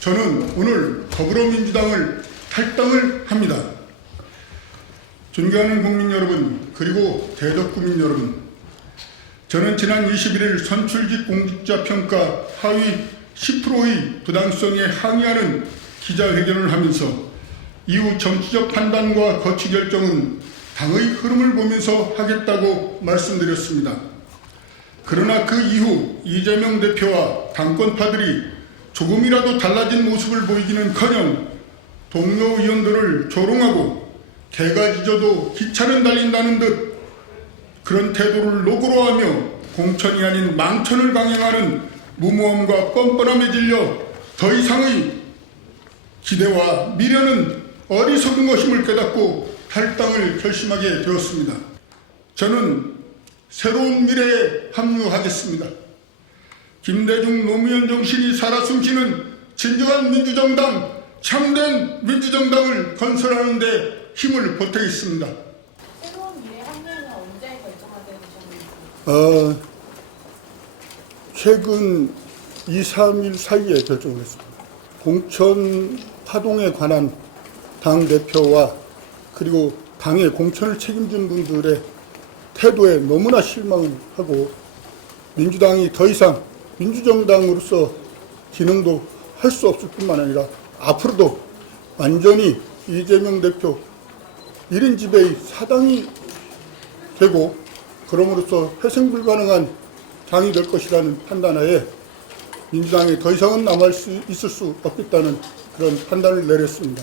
저는 오늘 더불어민주당을 탈당을 합니다. 존경하는 국민 여러분, 그리고 대덕구민 여러분, 저는 지난 21일 선출직 공직자 평가 하위 10%의 부당성에 항의하는 기자회견을 하면서 이후 정치적 판단과 거취 결정은 당의 흐름을 보면서 하겠다고 말씀드렸습니다. 그러나 그 이후 이재명 대표와 당권파들이 조금이라도 달라진 모습을 보이기는커녕 동료 의원들을 조롱하고 개가 짖어도 기차는 달린다는 듯 그런 태도를 노고로 하며 공천이 아닌 망천을 강행하는 무모함과 뻔뻔함에 질려 더 이상의 기대와 미련은 어리석은 것임을 깨닫고 탈당을 결심하게 되었습니다. 저는 새로운 미래에 합류하겠습니다. 김대중 노무현 정신이 살아 숨쉬는 진정한 민주정당, 참된 민주정당을 건설하는 데 힘을 보태겠습니다. 새로운 미래 합류는 언제 결정하게 되셨는지? 최근 2, 3일 사이에 결정을 했습니다. 공천 파동에 관한 당대표와 그리고 당의 공천을 책임진 분들의 태도에 너무나 실망을 하고 민주당이 더 이상 민주정당으로서 기능도 할 수 없을 뿐만 아니라 앞으로도 완전히 이재명 대표 1인 지배의 사당이 되고 그럼으로써 회생 불가능한 당이 될 것이라는 판단하에 민주당에 더 이상은 있을 수 없겠다는 그런 판단을 내렸습니다.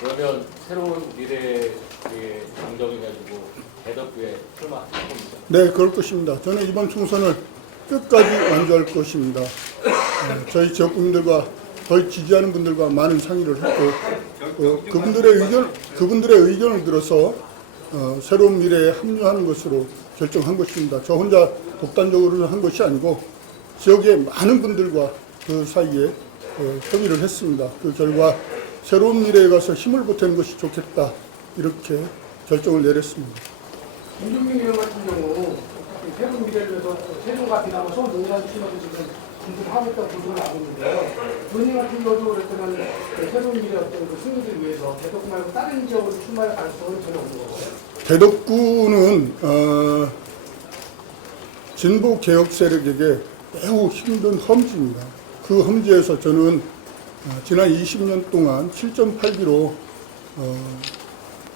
그러면 새로운 미래에 정정해가지고 대덕구에 출마하실 겁니다? 네, 그럴 것입니다. 저는 이번 총선을 끝까지 완주할 것입니다. 저희 지역국민들과 저희 지지하는 분들과 많은 상의를 했고 그분들의 의견을 들어서 새로운 미래에 합류하는 것으로 결정한 것입니다. 저 혼자 독단적으로 한 것이 아니고 지역의 많은 분들과 그 사이에 협의를 했습니다. 그 결과 새로운 미래에 가서 힘을 보태는 것이 좋겠다 이렇게 결정을 내렸습니다. 윤준민 의원 같은 경우 새로운 미래를 위해서 세종 같이나 소농산 취업을 지금 진출하겠다고 보도가 나오고 있는데요. 의원님 같은 경우도 그랬지만 새로운 미래 어떤 그 승리를 위해서 대덕구 말고 다른 지역으로 출마할 가능성은 전혀 없는 거고요. 대덕구는 진보 개혁 세력에게 매우 힘든 험지입니다. 그 험지에서 저는 지난 20년 동안 7.8기로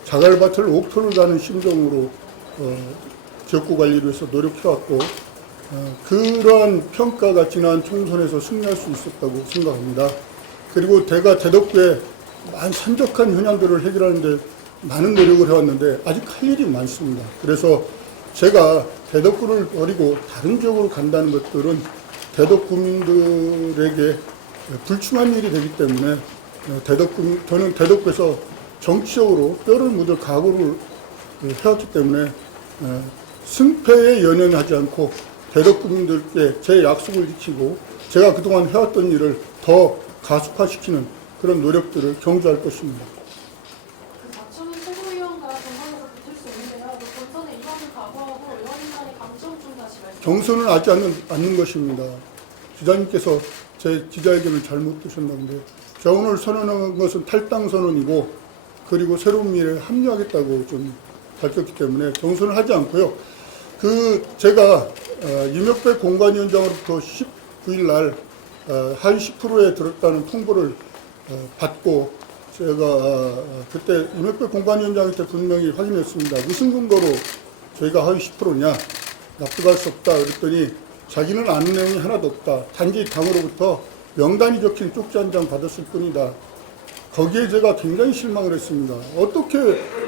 자갈밭을 옥토를 가는 심정으로 지역구 관리를 위해서 노력해왔고 그러한 평가가 지난 총선에서 승리할 수 있었다고 생각합니다. 그리고 대덕구에 산적한 현안들을 해결하는데 많은 노력을 해왔는데 아직 할 일이 많습니다. 그래서 제가 대덕구를 버리고 다른 지역으로 간다는 것들은 대덕구민들에게 불충한 일이 되기 때문에 저는 대덕구에서 정치적으로 뼈를 묻을 각오를 해왔기 때문에 승패에 연연하지 않고 대덕구민들께 제 약속을 지키고 제가 그동안 해왔던 일을 더 가속화시키는 그런 노력들을 경주할 것입니다. 박주민 최고위원과 경선에서 붙을 수 있는데요. 본선에 이번을 각오하고 의원님만의 감점 좀 다시 말씀해 주세요. 경선을 하지 않는 것입니다. 기자님께서 제 기자회견을 잘못 드셨는데 제가 오늘 선언한 것은 탈당 선언이고 그리고 새로운 미래에 합류하겠다고 좀 밝혔기 때문에 경선을 하지 않고요. 제가 임혁배 공관위원장으로부터 19일 날 하위 10%에 들었다는 통보를 받고 제가 그때 임혁배 공관위원장한테 분명히 확인했습니다. 무슨 근거로 저희가 하위 10%냐 납득할 수 없다 그랬더니 자기는 아는 내용이 하나도 없다. 단지 당으로부터 명단이 적힌 쪽지 한 장 받았을 뿐이다. 거기에 제가 굉장히 실망을 했습니다. 어떻게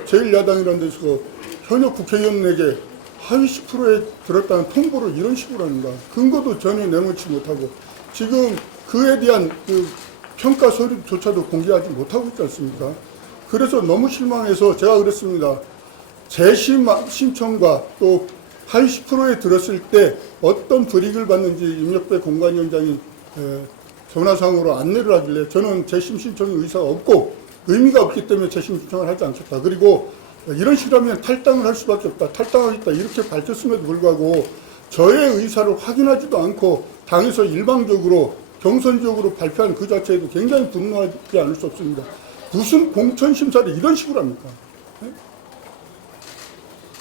제1야당이라는 데서 현역 국회의원에게 하위 10%에 들었다는 통보를 이런 식으로 하는가. 근거도 전혀 내놓지 못하고 지금 그에 대한 그 평가 서류조차도 공개하지 못하고 있지 않습니까? 그래서 너무 실망해서 제가 그랬습니다. 재심 신청과 또 하위 10%에 들었을 때 어떤 불이익을 받는지 임혁배 공관위원장이 전화상으로 안내를 하길래 저는 재심 신청의 의사가 없고 의미가 없기 때문에 재심 신청을 하지 않겠다. 그리고 이런 식이라면 탈당을 할 수밖에 없다. 탈당하겠다. 이렇게 밝혔음에도 불구하고 저의 의사를 확인하지도 않고 당에서 일방적으로 경선적으로 발표한 그 자체에도 굉장히 분노하지 않을 수 없습니다. 무슨 공천심사를 이런 식으로 합니까? 네?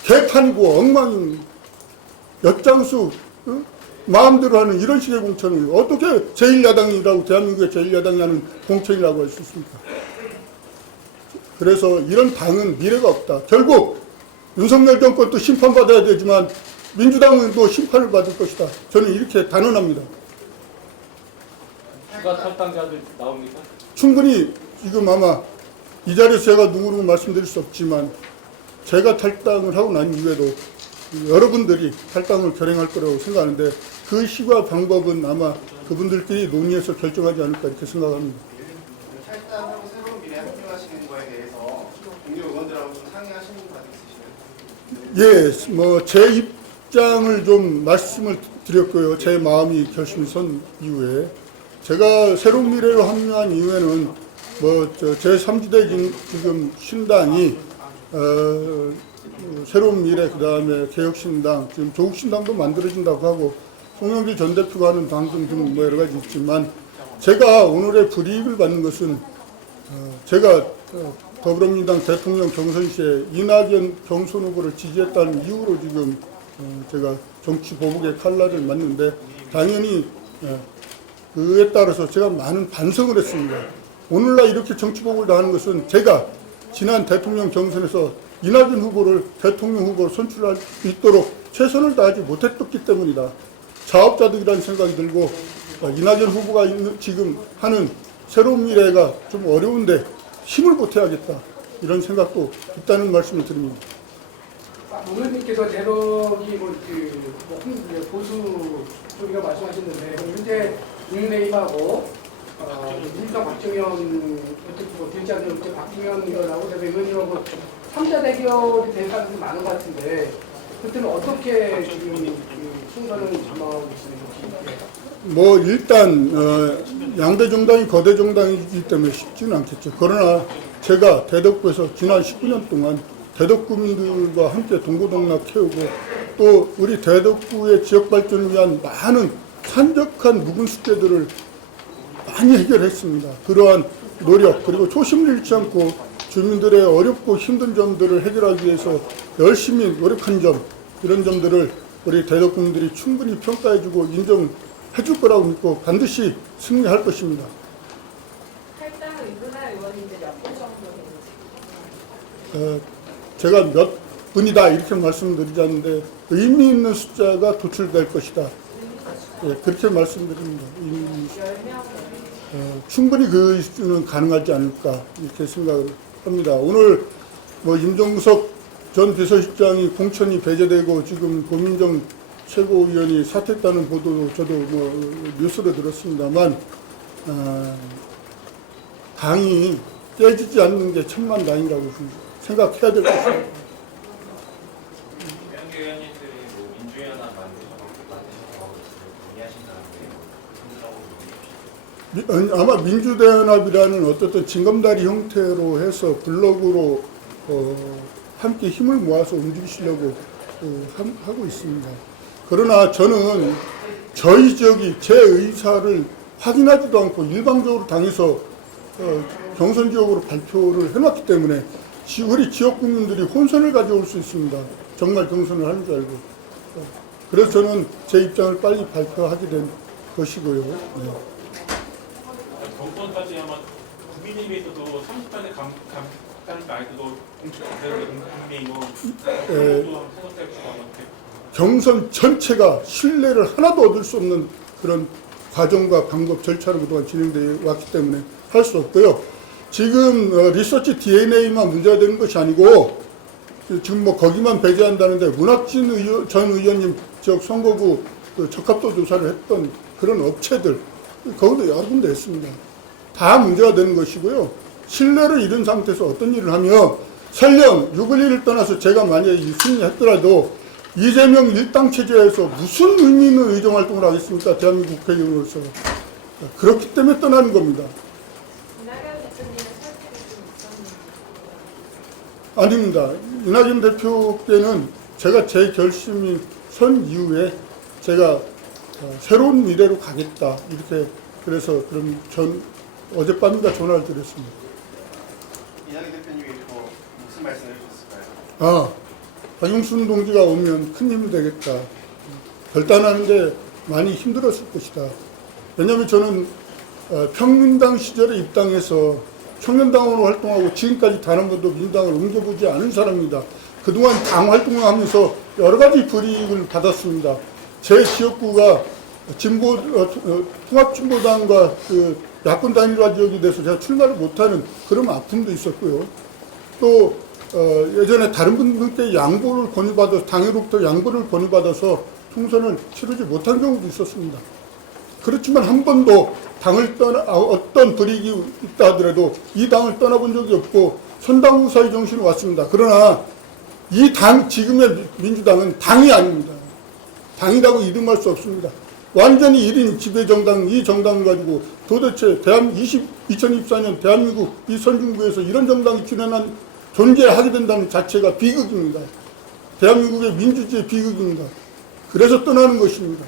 개판이고 엉망인 엿장수 마음대로 하는 이런 식의 공천을 어떻게 제1야당이라고 대한민국의 제1야당이 하는 공천이라고 할 수 있습니까? 그래서 이런 당은 미래가 없다. 결국 윤석열 정권도 심판받아야 되지만 민주당은 또 심판을 받을 것이다. 저는 이렇게 단언합니다. 추가 탈당자들 나옵니까? 충분히 지금 아마 이 자리에서 제가 누구라고 말씀드릴 수 없지만 제가 탈당을 하고 난 이후에도 여러분들이 탈당을 결행할 거라고 생각하는데 그 시과 방법은 아마 그분들끼리 논의해서 결정하지 않을까 이렇게 생각합니다. 탈당하고 새로운 미래 합류하시는 거에 대해서 동료 의원들하고 좀 상의하시는 거 있으시나요? 예, 뭐 제 입장을 좀 말씀을 드렸고요. 제 마음이 결심이 선 이후에 제가 새로운 미래로 합류한 이후에는 뭐 제3지대 지금 신당이 새로운 미래 그다음에 개혁신당 지금 조국신당도 만들어진다고 하고 송영길 전 대표가 하는 당등 등 뭐 여러 가지 있지만 제가 오늘의 불이익을 받는 것은 제가 더불어민주당 대통령 경선 시에 이낙연 경선 후보를 지지했다는 이유로 지금 제가 정치 보복의 칼날을 맞는데 당연히 그에 따라서 제가 많은 반성을 했습니다. 오늘날 이렇게 정치 보복을 당하는 것은 제가 지난 대통령 경선에서 이낙연 후보를 대통령 후보로 선출할 수 있도록 최선을 다하지 못했기 때문이다. 자업자득이라는 생각이 들고 이낙연 후보가 지금 하는 새로운 미래가 좀 어려운데 힘을 보태야겠다. 이런 생각도 있다는 말씀을 드립니다. 의원님께서 제목이 보수 쪽이라고 말씀하셨는데 현재 국민의힘하고 민주당 박정현 후보 되지 않는 박정현 의원하고 의원님하고 3자 대결이 될 가능성이 많은 것 같은데 그때는 어떻게 지금 순서를 전망하고 계시는지. 뭐 일단 양대 정당이 거대 정당이기 때문에 쉽지는 않겠죠. 그러나 제가 대덕구에서 지난 19년 동안 대덕구민들과 함께 동고동락 해오고 또 우리 대덕구의 지역 발전을 위한 많은 산적한 묵은 숙제들을 많이 해결했습니다. 그러한 노력 그리고 초심을 잃지 않고 주민들의 어렵고 힘든 점들을 해결하기 위해서 열심히 노력한 점 이런 점들을 우리 대덕구민들이 충분히 평가해주고 인정해줄 거라고 믿고 반드시 승리할 것입니다. 탈당을 유근할 의원님들 몇 분 정도 되는지? 제가 몇 분이다 이렇게 말씀드리지 않는데 의미 있는 숫자가 도출될 것이다. 예, 그렇게 말씀드립니다. 10명? 충분히 그 수준은 가능하지 않을까 이렇게 생각을 합니다. 오늘 뭐 임종석 전 비서실장이 공천이 배제되고 지금 고민정 최고위원이 사퇴했다는 보도도 저도 뭐 뉴스로 들었습니다만 당이 깨지지 않는 게 천만다행이라고 생각해야 될 것 같습니다. 배영기 의원님들이 뭐 민주연합 만드셔서 논의하신다는데 아마 민주대연합이라는 어떻든 징검다리 형태로 해서 블록으로 함께 힘을 모아서 움직이시려고 하고 있습니다. 그러나 저는 저희 지역이 제 의사를 확인하지도 않고 일방적으로 당해서 경선 지역으로 발표를 해놨기 때문에 우리 지역 국민들이 혼선을 가져올 수 있습니다. 정말 경선을 하는 줄 알고. 그래서 저는 제 입장을 빨리 발표하게 된 것이고요. 네. 정권까지 아마 국민의힘에서도 30단의 감가는 아이들도 국민의힘은 경선 전체가 신뢰를 하나도 얻을 수 없는 그런 과정과 방법 절차로 그동안 진행되어 왔기 때문에 할 수 없고요. 지금 리서치 DNA만 문제가 되는 것이 아니고 지금 뭐 거기만 배제한다는데 문학진 전 의원님 지역 선거구 적합도 조사를 했던 그런 업체들 거기도 여러 군데 했습니다. 다 문제가 되는 것이고요. 신뢰를 잃은 상태에서 어떤 일을 하며 설령 6.11을 떠나서 제가 만약에 승리했더라도 이재명 일당 체제에서 무슨 의미 있는 의정활동을 하겠습니까? 대한민국 국회의원으로서. 그렇기 때문에 떠나는 겁니다. 이낙연 대표님은 설득이 좀 있었는지? 아닙니다. 이낙연 대표께는 제가 제 결심이 선 이후에 제가 새로운 미래로 가겠다 이렇게 그래서 그럼 어젯밤인가 전화를 드렸습니다. 이낙연 대표님이 무슨 말씀을 해주셨을까요? 아, 박용순 동지가 오면 큰 힘이 되겠다. 결단하는데 많이 힘들었을 것이다. 왜냐하면 저는 평민당 시절에 입당해서 청년당으로 활동하고 지금까지 단 한 번도 민주당을 옮겨보지 않은 사람입니다. 그동안 당 활동을 하면서 여러 가지 불이익을 받았습니다. 제 지역구가 통합진보당과 그 야권 단일화 지역이 돼서 제가 출마를 못하는 그런 아픔도 있었고요. 또 예전에 다른 분들께 양보를 권유받아서 당으로부터 양보를 권유받아서 총선을 치르지 못한 경우도 있었습니다. 그렇지만 한 번도 당을 어떤 불이익이 있다 하더라도 이 당을 떠나본 적이 없고 선당후사의 정신이 왔습니다. 그러나 이 당, 지금의 민주당은 당이 아닙니다. 당이라고 이름할 수 없습니다. 완전히 1인 지배정당, 이 정당을 가지고 도대체 2024년 대한민국 이 선진국에서 이런 정당이 존재하게 된다는 자체가 비극입니다. 대한민국의 민주주의 비극입니다. 그래서 떠나는 것입니다.